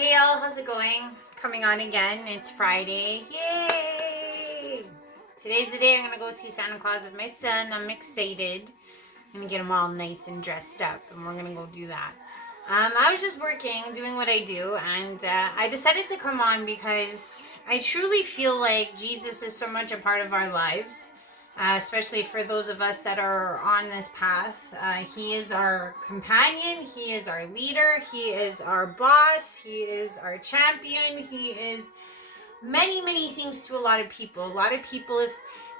Hey y'all, how's it going? Coming on again. It's Friday. Yay! Today's the day I'm gonna go see Santa Claus with my son. I'm excited. I'm gonna get him all nice and dressed up, and we're gonna go do that. I was just working, doing what I do, and I decided to come on because I truly feel like Jesus is so much a part of our lives. Especially for those of us that are on this path. He is our companion, he is our leader, he is our boss, he is our champion, he is many, many things to a lot of people. A lot of people, if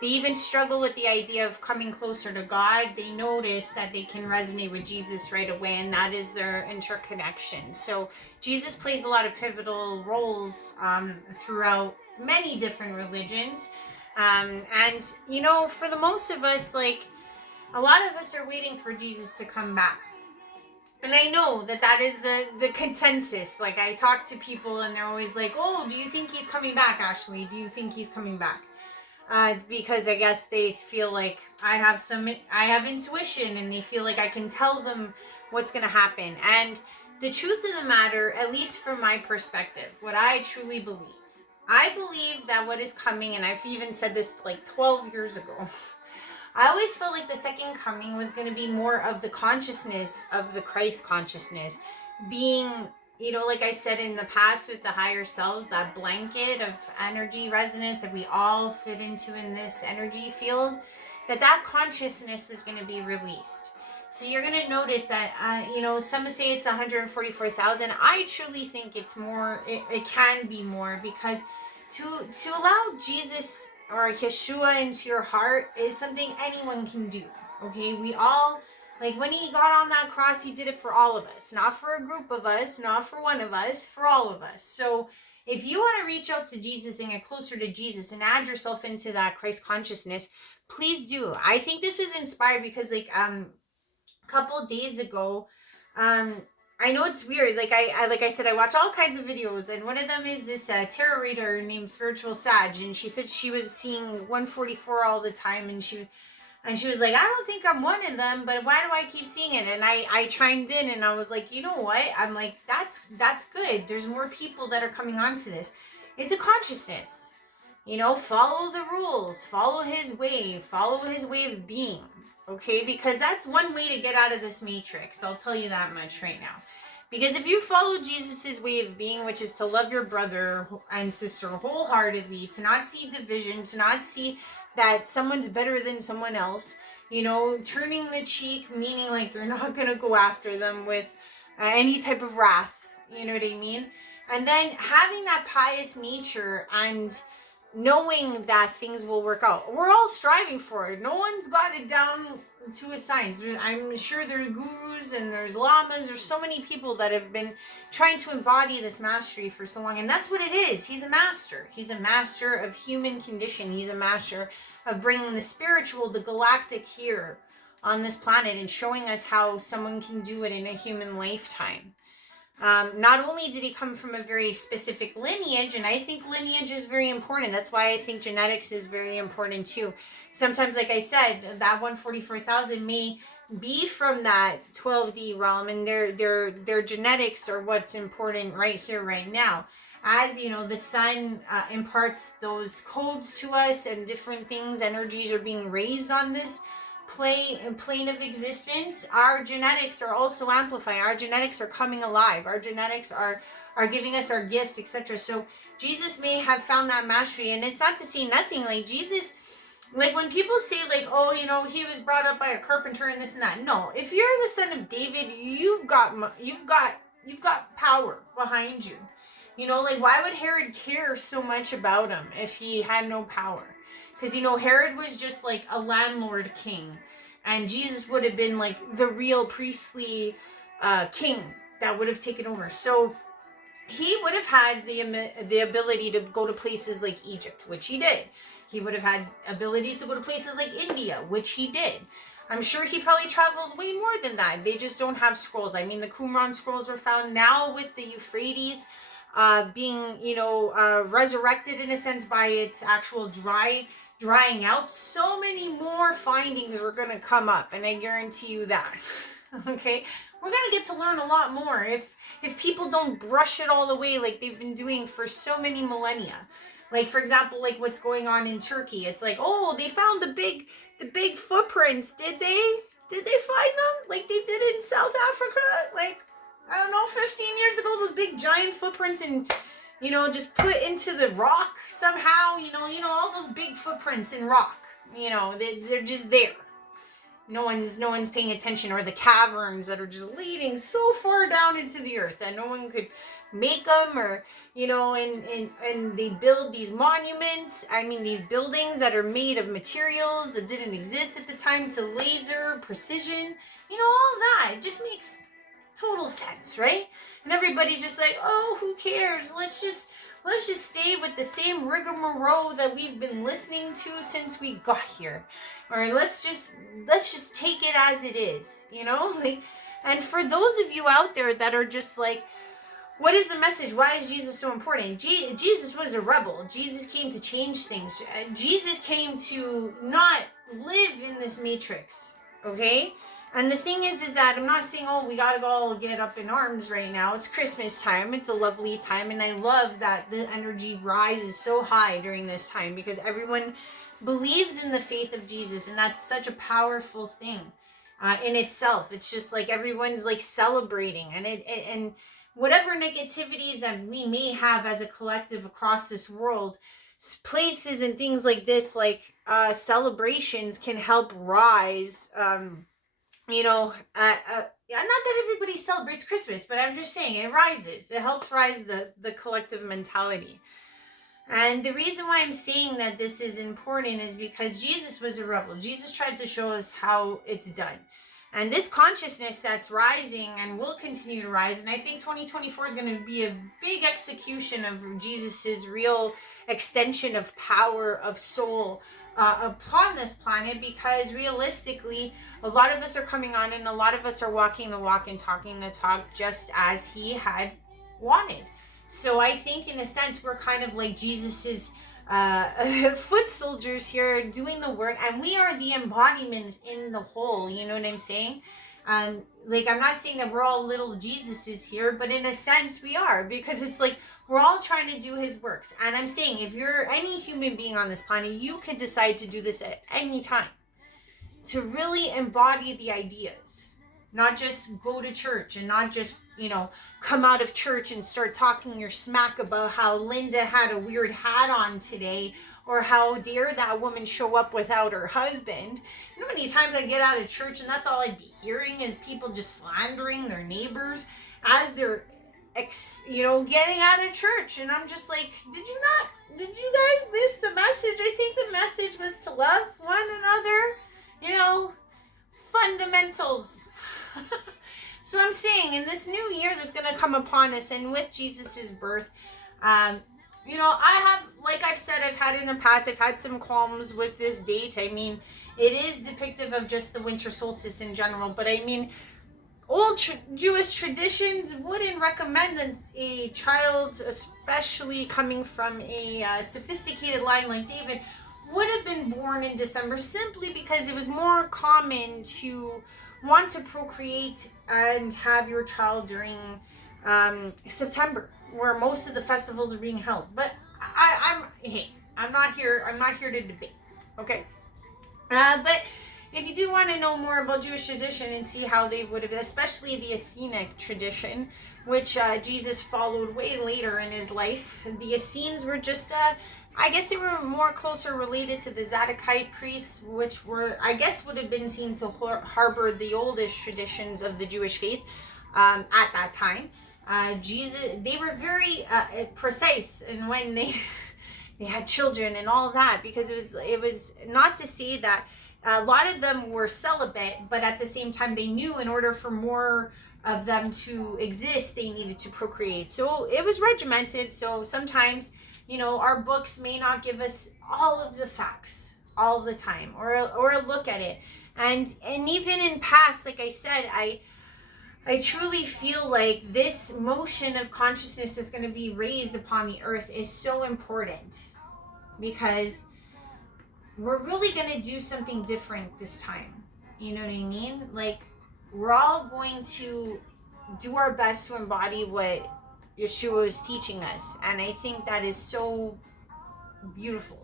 they even struggle with the idea of coming closer to God, they notice that they can resonate with Jesus right away, and that is their interconnection. So Jesus plays a lot of pivotal roles throughout many different religions. And you know, for the most of us, like a lot of us are waiting for Jesus to come back. And I know that that is the consensus. Like I talk to people and they're always like, oh, do you think he's coming back, Ashley? Do you think he's coming back? Because I guess they feel like I have intuition and they feel like I can tell them what's going to happen. And the truth of the matter, at least from my perspective, what I truly believe, I believe that what is coming, and I've even said this like 12 years ago, I always felt like the second coming was going to be more of the consciousness of the Christ consciousness being, you know, like I said in the past with the higher selves, that blanket of energy resonance that we all fit into in this energy field, that consciousness was going to be released. So you're going to notice that, you know, some say it's 144,000. I truly think it's more, it can be more, because to allow Jesus or Yeshua into your heart is something anyone can do. Okay, we all, like when he got on that cross, he did it for all of us, not for a group of us, not for one of us, for all of us. So if you want to reach out to Jesus and get closer to Jesus and add yourself into that Christ consciousness, please do. I think this was inspired because like a couple days ago, I know it's weird. Like I said, I watch all kinds of videos, and one of them is this tarot reader named Spiritual Sag, and she said she was seeing 144 all the time, and she was like, I don't think I'm one of them, but why do I keep seeing it? And I chimed in, and I was like, you know what? I'm like, that's good. There's more people that are coming onto this. It's a consciousness. You know, follow the rules, follow his way of being. Okay, because that's one way to get out of this matrix. I'll tell you that much right now. Because if you follow Jesus's way of being, which is to love your brother and sister wholeheartedly, to not see division, to not see that someone's better than someone else, you know, turning the cheek, meaning like you're not going to go after them with any type of wrath, you know what I mean? And then having that pious nature and knowing that things will work out. We're all striving for it. No one's got it down to a science. I'm sure there's gurus and there's lamas. There's so many people that have been trying to embody this mastery for so long. And that's what it is. He's a master. He's a master of human condition. He's a master of bringing the spiritual, the galactic here on this planet and showing us how someone can do it in a human lifetime. Not only did he come from a very specific lineage, and I think lineage is very important. That's why I think genetics is very important too. Sometimes, like I said, that 144,000 may be from that 12D realm, and their genetics are what's important right here, right now. As you know, the sun imparts those codes to us, and different things, energies are being raised on this plane of existence. Our genetics are also amplifying. Our genetics are coming alive. Our genetics are giving us our gifts, etc. So Jesus may have found that mastery, and it's not to say nothing. Like Jesus, like when people say like, oh, you know, he was brought up by a carpenter and this and that. No, if you're the son of David, you've got power behind you. You know, like why would Herod care so much about him if he had no power? Because, you know, Herod was just like a landlord king. And Jesus would have been like the real priestly king that would have taken over. So he would have had the ability to go to places like Egypt, which he did. He would have had abilities to go to places like India, which he did. I'm sure he probably traveled way more than that. They just don't have scrolls. I mean, the Qumran scrolls are found now with the Euphrates being, you know, resurrected in a sense by its actual drying out. So many more findings are going to come up, and I guarantee you that. Okay, we're going to get to learn a lot more if people don't brush it all away like they've been doing for so many millennia. Like, for example, like what's going on in Turkey. It's like, oh, they found the big footprints. Did they? Did they find them? Like they did in South Africa? Like, I don't know, 15 years ago, those big giant footprints and, just put into the rock somehow, all those big footprints in rock, they're just there. No one's paying attention, or the caverns that are just leading so far down into the earth that no one could make them, or and they build these monuments, these buildings that are made of materials that didn't exist at the time, to laser precision, all that. It just makes total sense, right? And everybody's just like, oh, who cares? Let's just stay with the same rigmarole that we've been listening to since we got here. Or let's just take it as it is, like. And for those of you out there that are just like, what is the message? Why is Jesus so important? Jesus was a rebel. Jesus came to change things. Jesus came to not live in this matrix, okay? And the thing is that I'm not saying, oh, we gotta all get up in arms right now. It's Christmas time. It's a lovely time. And I love that the energy rises so high during this time, because everyone believes in the faith of Jesus. And that's such a powerful thing in itself. It's just like everyone's like celebrating. And whatever negativities that we may have as a collective across this world, places and things like this, like celebrations, can help rise not that everybody celebrates Christmas, but I'm just saying it rises. It helps rise the collective mentality. And the reason why I'm saying that this is important is because Jesus was a rebel. Jesus tried to show us how it's done. And this consciousness that's rising and will continue to rise, and I think 2024 is going to be a big execution of Jesus's real extension of power of soul upon this planet, because realistically, a lot of us are coming on and a lot of us are walking the walk and talking the talk just as he had wanted. So I think in a sense we're kind of like Jesus's foot soldiers here doing the work, and we are the embodiment in the whole, you know what I'm saying? Like, I'm not saying that we're all little Jesuses here, but in a sense we are, because it's like we're all trying to do his works. And I'm saying, if you're any human being on this planet, you can decide to do this at any time, to really embody the ideas, not just go to church and not just come out of church and start talking your smack about how Linda had a weird hat on today, or how dare that woman show up without her husband. You know how many times I get out of church and that's all I'd be hearing is people just slandering their neighbors as they're getting out of church. And I'm just like, did you guys miss the message? I think the message was to love one another, fundamentals. So I'm saying, in this new year that's going to come upon us, and with Jesus's birth, I have, like I've said, I've had in the past, I've had some qualms with this date. I mean, it is depictive of just the winter solstice in general, but I mean, old Jewish traditions wouldn't recommend that a child, especially coming from a sophisticated line like David, would have been born in December, simply because it was more common to want to procreate and have your child during September, where most of the festivals are being held. But I'm not here to debate, okay? But if you do want to know more about Jewish tradition and see how they would have, especially the Essenic tradition, which Jesus followed way later in his life, the Essenes were just, I guess they were more closer related to the Zadokite priests, which would have been seen to harbor the oldest traditions of the Jewish faith at that time. They were very precise in when they had children and all of that, because it was not to say that a lot of them were celibate, but at the same time they knew in order for more of them to exist, they needed to procreate. So it was regimented. So sometimes, our books may not give us all of the facts all the time, or a look at it. And even in past, like I said, I truly feel like this motion of consciousness that's going to be raised upon the earth is so important, because we're really going to do something different this time. You know what I mean? Like, we're all going to do our best to embody what Yeshua is teaching us. And I think that is so beautiful.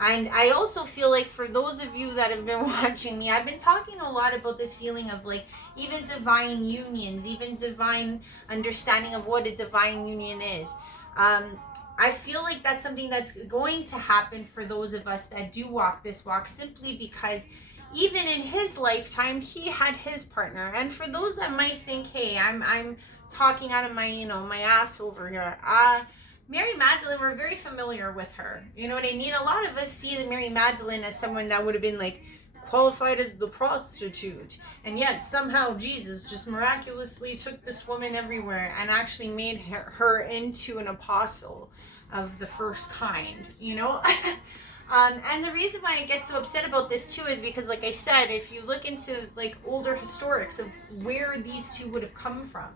And I also feel like for those of you that have been watching me, I've been talking a lot about this feeling of like even divine unions, even divine understanding of what a divine union is. I feel like that's something that's going to happen for those of us that do walk this walk, simply because even in his lifetime, he had his partner. And for those that might think, hey, I'm talking out of my, my ass over here. Mary Magdalene, we're very familiar with her. You know what I mean? A lot of us see the Mary Magdalene as someone that would have been like qualified as the prostitute. And yet somehow Jesus just miraculously took this woman everywhere and actually made her into an apostle of the first kind, And the reason why I get so upset about this too is because, like I said, if you look into like older historics of where these two would have come from,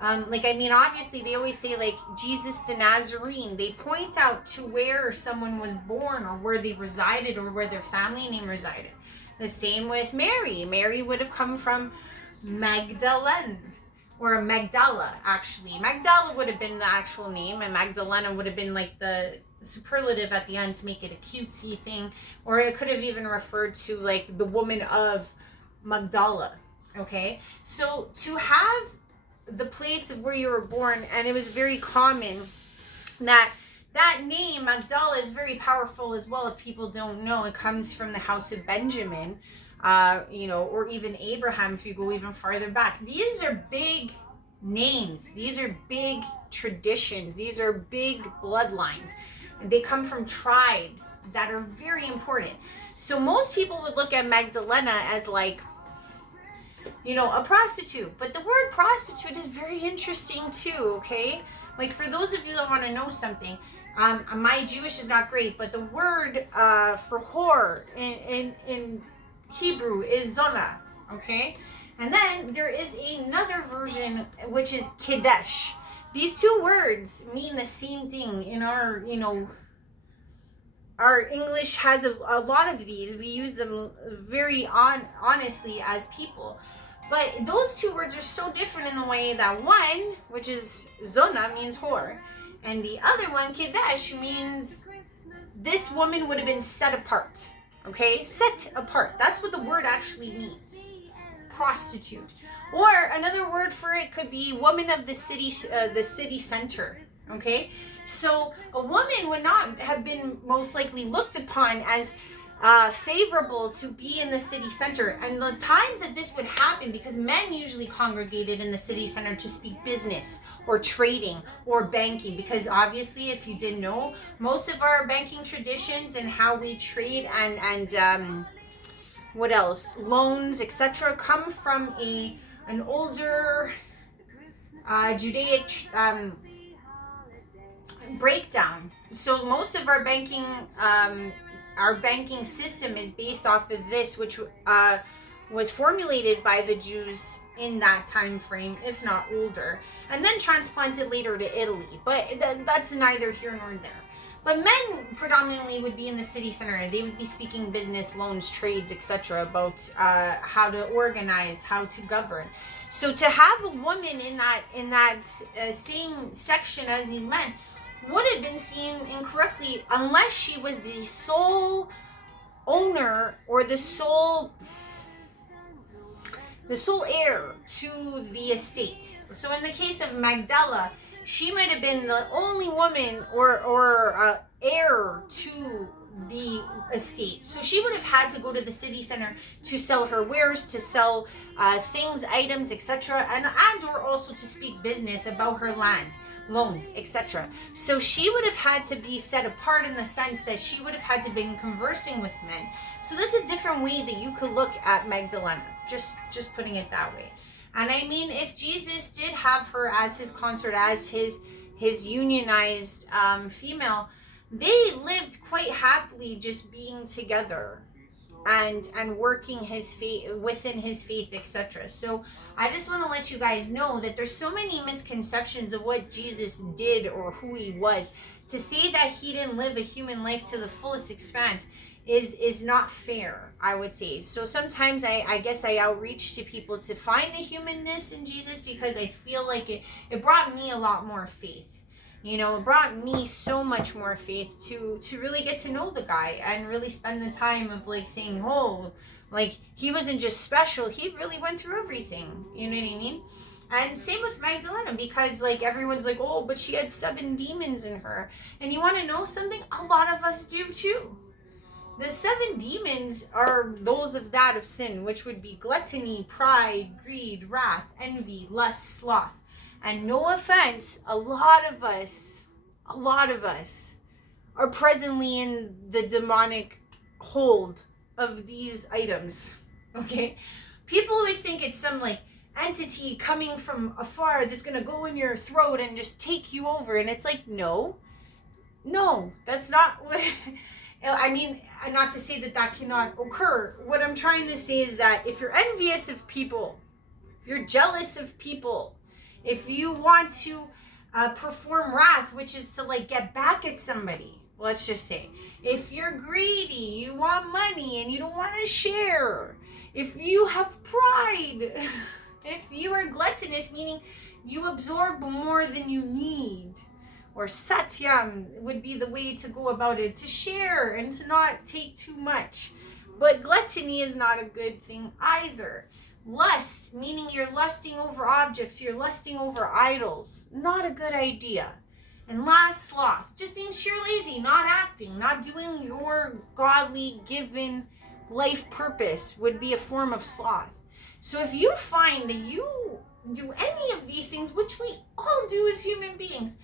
obviously they always say like Jesus the Nazarene. They point out to where someone was born or where they resided or where their family name resided. The same with Mary. Mary would have come from Magdalene or Magdala, actually. Magdala would have been the actual name, and Magdalena would have been like the superlative at the end to make it a cutesy thing. Or it could have even referred to like the woman of Magdala. Okay? So to have the place of where you were born, and it was very common that name Magdala is very powerful as well. If people don't know, it comes from the house of Benjamin, or even Abraham if you go even farther back. These are big names. These are big traditions. These are big bloodlines. They come from tribes that are very important. So most people would look at Magdalena as like, a prostitute. But the word prostitute is very interesting too, okay? Like for those of you that want to know something, my Jewish is not great, but the word for whore in Hebrew is zona, okay? And then there is another version which is kedesh. These two words mean the same thing in our, our English has a lot of these. We use them very honestly as people. But those two words are so different in the way that one, which is zona, means whore. And the other one, kedesh, means this woman would have been set apart. Okay? Set apart. That's what the word actually means. Prostitute. Or another word for it could be woman of the city center. Okay? So a woman would not have been most likely looked upon as favorable to be in the city center. And the times that this would happen, because men usually congregated in the city center to speak business or trading or banking, because obviously, if you didn't know, most of our banking traditions and how we trade and what else, loans, etc., come from an older Judaic breakdown. So most of our banking system is based off of this, which was formulated by the Jews in that time frame, if not older, and then transplanted later to Italy. But that's neither here nor there. But men predominantly would be in the city center. They would be speaking business, loans, trades, etc., about how to organize, how to govern. So to have a woman in that same section as these men would have been seen incorrectly, unless she was the sole owner or the sole heir to the estate. So in the case of Magdala, she might have been the only woman or heir to the estate. So she would have had to go to the city center to sell her wares, to sell things, items, etc., and or also to speak business about her land, loans, etc. So she would have had to be set apart in the sense that she would have had to been conversing with men. So that's a different way that you could look at Magdalena, just putting it that way. And I mean, if Jesus did have her as his consort, as his unionized female, they lived quite happily just being together and working his faith within his faith, etc. So I just want to let you guys know that there's so many misconceptions of what Jesus did or who he was. To say that he didn't live a human life to the fullest extent is not fair, I would say. So sometimes I guess I outreach to people to find the humanness in Jesus, because I feel like it brought me a lot more faith. It brought me so much more faith to really get to know the guy and really spend the time of like saying, oh, like he wasn't just special, he really went through everything. You know what I mean? And same with Magdalena, because like everyone's like, oh, but she had 7 demons in her. And you want to know something? A lot of us do too. The 7 demons are those of that of sin, which would be gluttony, pride, greed, wrath, envy, lust, sloth. And no offense, a lot of us are presently in the demonic hold of these items. Okay? People always think it's some like entity coming from afar that's going to go in your throat and just take you over. And it's like, no, that's not what... I mean, not to say that cannot occur. What I'm trying to say is that if you're envious of people, if you're jealous of people, if you want to perform wrath, which is to like get back at somebody, let's just say, if you're greedy, you want money and you don't want to share, if you have pride, if you are gluttonous, meaning you absorb more than you need, or satyam would be the way to go about it, to share and to not take too much. But gluttony is not a good thing either. Lust, meaning you're lusting over objects, you're lusting over idols, not a good idea. And last, sloth, just being sheer lazy, not acting, not doing your godly given life purpose would be a form of sloth. So if you find that you do any of these things, which we all do as human beings,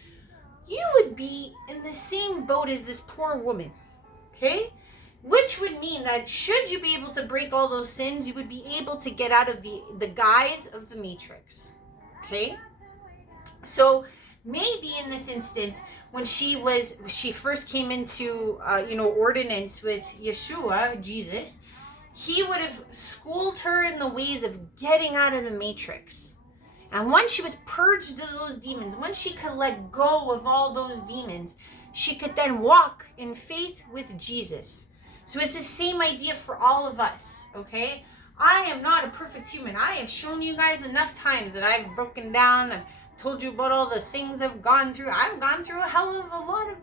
you would be in the same boat as this poor woman, okay? Which would mean that should you be able to break all those sins, you would be able to get out of the guise of the matrix, okay? So maybe in this instance, when she first came into, ordinance with Yeshua, Jesus, he would have schooled her in the ways of getting out of the matrix. And once she was purged of those demons, once she could let go of all those demons, she could then walk in faith with Jesus. So it's the same idea for all of us, okay? I am not a perfect human. I have shown you guys enough times that I've broken down. I've told you about all the things I've gone through. I've gone through a hell of a lot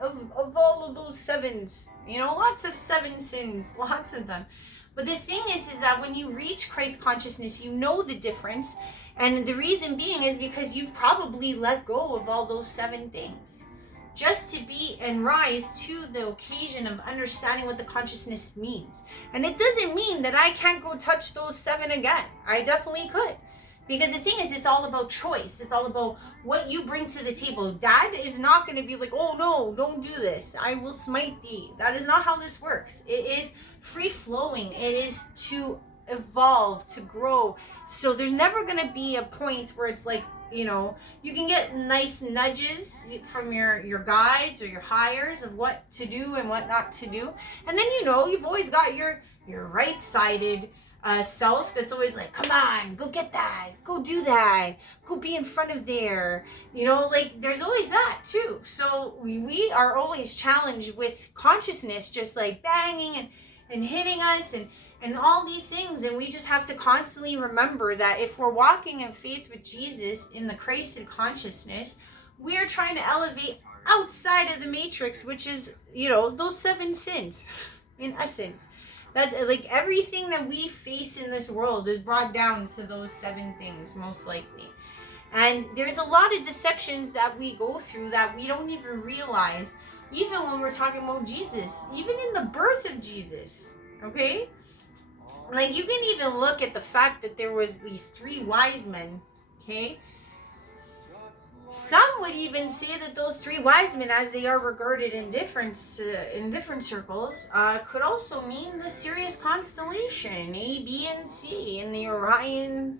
of all of those 7s. Lots of 7 sins, lots of them. But the thing is that when you reach Christ consciousness, you know the difference. And the reason being is because you've probably let go of all those 7 things. Just to be and rise to the occasion of understanding what the consciousness means. And it doesn't mean that I can't go touch those 7 again. I definitely could. Because the thing is, it's all about choice. It's all about what you bring to the table. Dad is not going to be like, oh no, don't do this. I will smite thee. That is not how this works. It is free flowing. It is to evolve, to grow. So there's never going to be a point where it's like, you can get nice nudges from your guides or your hires of what to do and what not to do. And then, you've always got your right-sided self that's always like, come on, go get that, go do that, go be in front of there. There's always that too. So we are always challenged with consciousness just like banging and hitting us and all these things. And we just have to constantly remember that if we're walking in faith with Jesus in the Christed consciousness, we are trying to elevate outside of the matrix, which is, those 7 sins in essence. That's like everything that we face in this world is brought down to those 7 things, most likely. And there's a lot of deceptions that we go through that we don't even realize, even when we're talking about Jesus, even in the birth of Jesus, okay? Like, you can even look at the fact that there was these 3 wise men, okay? Some would even say that those 3 wise men, as they are regarded in different circles, could also mean the Sirius constellation, A, B, and C, in the Orion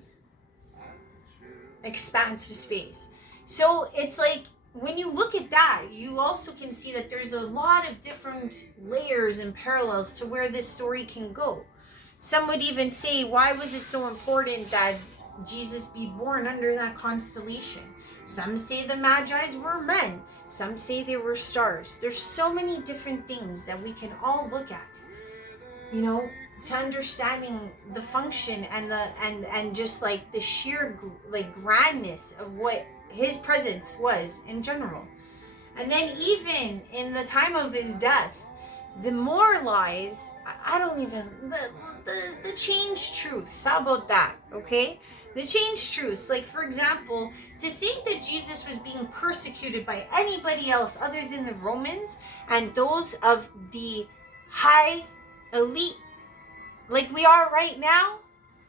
expanse of space. So it's like, when you look at that, you also can see that there's a lot of different layers and parallels to where this story can go. Some would even say, why was it so important that Jesus be born under that constellation? Some say the Magi's were men. Some say they were stars. There's so many different things that we can all look at. you know, to understanding the function and and just like the sheer like grandness of what his presence was in general. And then even in the time of his death, the more lies, I don't even, the changed truths. How about that? Okay? The changed truths. Like, for example, to think that Jesus was being persecuted by anybody else other than the Romans and those of the high elite, like we are right now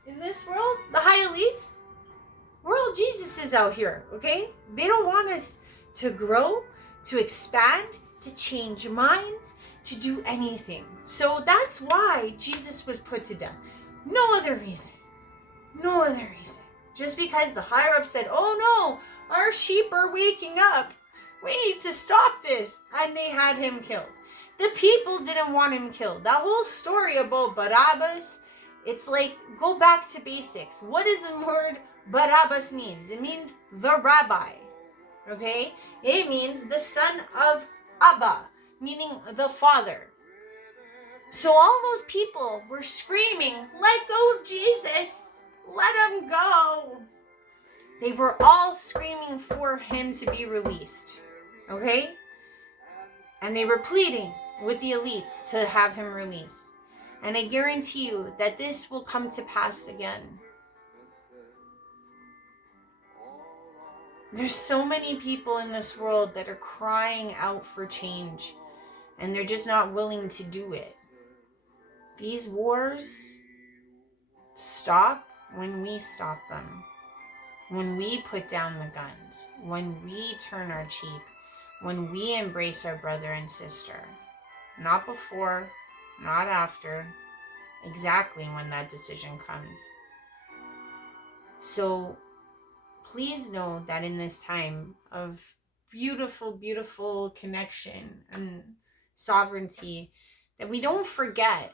in this world, the high elites, we're all Jesuses out here, okay? They don't want us to grow, to expand, to change minds, to do anything. So that's why Jesus was put to death. No other reason. No other reason. Just because the higher up said, oh no, our sheep are waking up. We need to stop this. And they had him killed. The people didn't want him killed. That whole story about Barabbas, it's like, go back to basics. What does the word Barabbas means? It means the rabbi. Okay? It means the son of Abba, meaning the father. So all those people were screaming, let go of Jesus. Let him go. They were all screaming for him to be released. Okay? And they were pleading with the elites to have him released. And I guarantee you that this will come to pass again. There's so many people in this world that are crying out for change, and they're just not willing to do it. These wars stop when we stop them. When we put down the guns. When we turn our cheek. When we embrace our brother and sister. Not before, not after, exactly when that decision comes. So please know that in this time of beautiful, beautiful connection and sovereignty, that we don't forget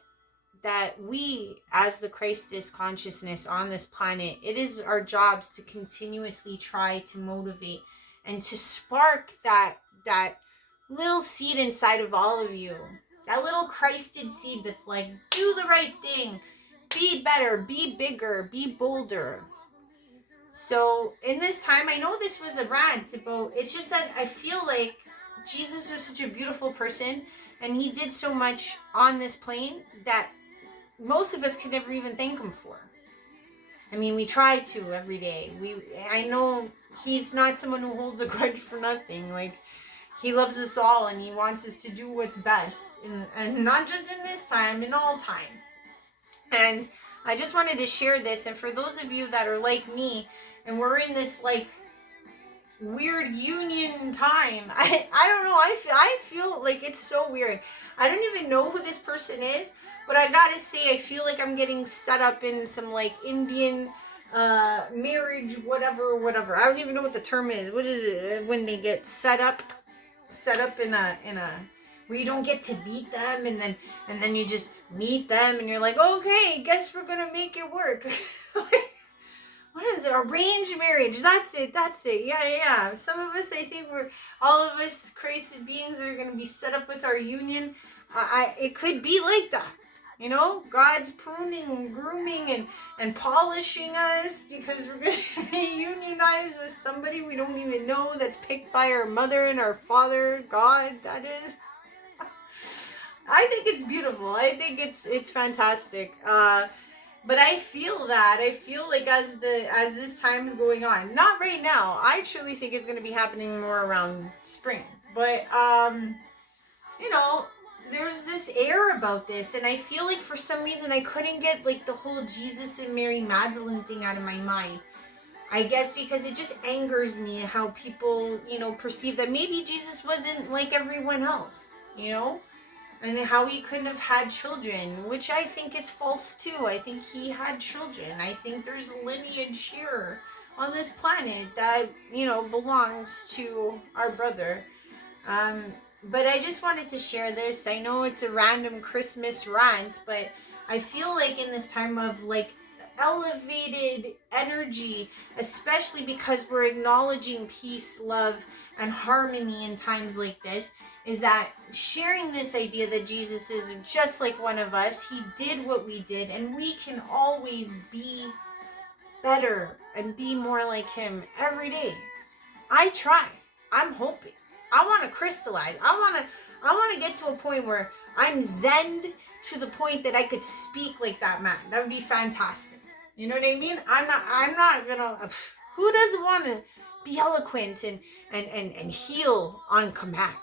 that we, as the Christus consciousness on this planet, it is our jobs to continuously try to motivate and to spark that little seed inside of all of you. That little Christed seed that's like, do the right thing, be better, be bigger, be bolder. So in this time, I know this was a rant about, it's just that I feel like Jesus was such a beautiful person and he did so much on this plane that most of us could never even thank him for. I mean, we try to every day. I know he's not someone who holds a grudge for nothing. Like, he loves us all and he wants us to do what's best. And not just in this time, in all time. And I just wanted to share this. And for those of you that are like me, and we're in this like weird union time. I don't know. I feel like it's so weird. I don't even know who this person is, but I gotta say, I feel like I'm getting set up in some like Indian marriage, whatever. I don't even know what the term is. What is it when they get set up in a where you don't get to meet them, and then you just meet them and you're like, okay, guess we're gonna make it work. What is it? Arranged marriage. That's it. Yeah. Some of us, I think all of us created beings that are going to be set up with our union. It could be like that. You know, God's pruning and grooming and polishing us because we're going to be unionized with somebody we don't even know that's picked by our mother and our father, God, that is. I think it's beautiful. I think it's fantastic. But I feel that. I feel like as this time is going on, not right now. I truly think it's going to be happening more around spring. But you know, there's this air about this, and I feel like for some reason I couldn't get like the whole Jesus and Mary Magdalene thing out of my mind. I guess because it just angers me how people, you know, perceive that maybe Jesus wasn't like everyone else, you know? And how he couldn't have had children, which I think is false too. I think he had children. I think there's lineage here on this planet that, you know, belongs to our brother. But I just wanted to share this. I know it's a random Christmas rant, but I feel like in this time of like elevated energy, especially because we're acknowledging peace, love, and harmony in times like this, is that sharing this idea that Jesus is just like one of us. He did what we did, and we can always be better and be more like him every day. I try. I'm hoping. I want to crystallize. I want to get to a point where I'm zened to the point that I could speak like that man. That would be fantastic. You know what I mean? I'm not gonna who doesn't want to be eloquent and heal on command?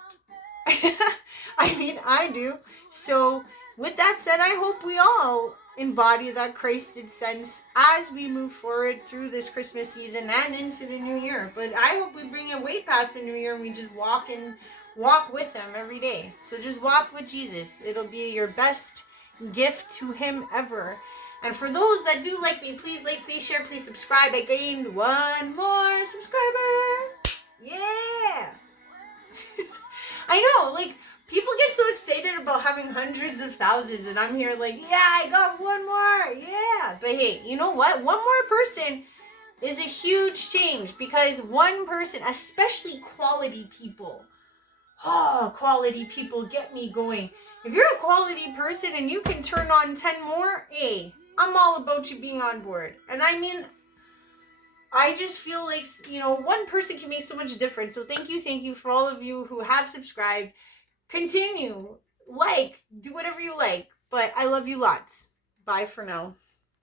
I mean, I do. So, with that said, I hope we all embody that Christed sense as we move forward through this Christmas season and into the new year. But I hope we bring it way past the new year and we just walk with him every day. So just walk with Jesus. It'll be your best gift to him ever. And for those that do like me, please like, please share, please subscribe. I gained one more subscriber. Yeah. I know, like, people get so excited about having hundreds of thousands, and I'm here like, yeah, I got one more, yeah. But hey, you know what? One more person is a huge change, because one person, especially quality people, quality people get me going. If you're a quality person and you can turn on 10 more, hey, I'm all about you being on board. And I mean, I just feel like, one person can make so much difference. So thank you for all of you who have subscribed. Continue, do whatever you like. But I love you lots. Bye for now.